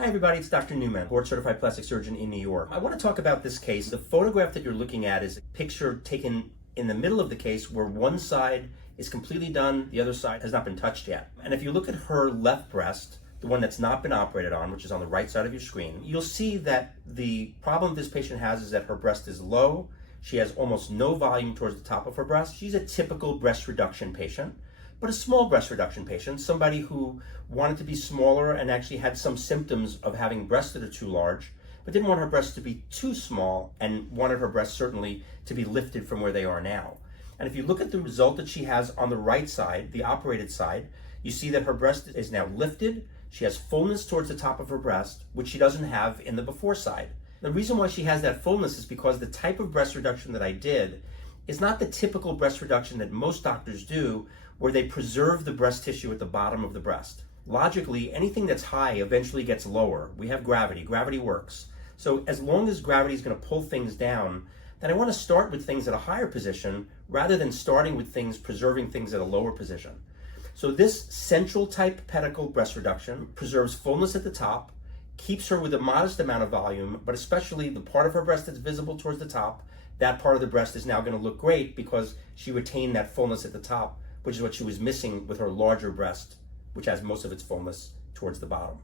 Hi everybody, it's Dr. Newman, board certified plastic surgeon in New York. I want to talk about this case. The photograph that you're looking at is a picture taken in the middle of the case where one side is completely done, the other side has not been touched yet. And if you look at her left breast, the one that's not been operated on, which is on the right side of your screen, you'll see that the problem this patient has is that her breast is low. She has almost no volume towards the top of her breast. She's a typical breast reduction patient, but a small breast reduction patient, somebody who wanted to be smaller and actually had some symptoms of having breasts that are too large, but didn't want her breasts to be too small and wanted her breasts certainly to be lifted from where they are now. And if you look at the result that she has on the right side, the operated side, you see that her breast is now lifted. She has fullness towards the top of her breast, which she doesn't have in the before side. The reason why she has that fullness is because the type of breast reduction that I did is not the typical breast reduction that most doctors do, where they preserve the breast tissue at the bottom of the breast. Logically, anything that's high eventually gets lower. We have gravity. Gravity works. So as long as gravity is going to pull things down, then I want to start with things at a higher position rather than starting with things, preserving things at a lower position. So this central type pedicle breast reduction preserves fullness at the top, keeps her with a modest amount of volume, but especially the part of her breast that's visible towards the top, that part of the breast is now going to look great because she retained that fullness at the top, which is what she was missing with her larger breast, which has most of its fullness towards the bottom.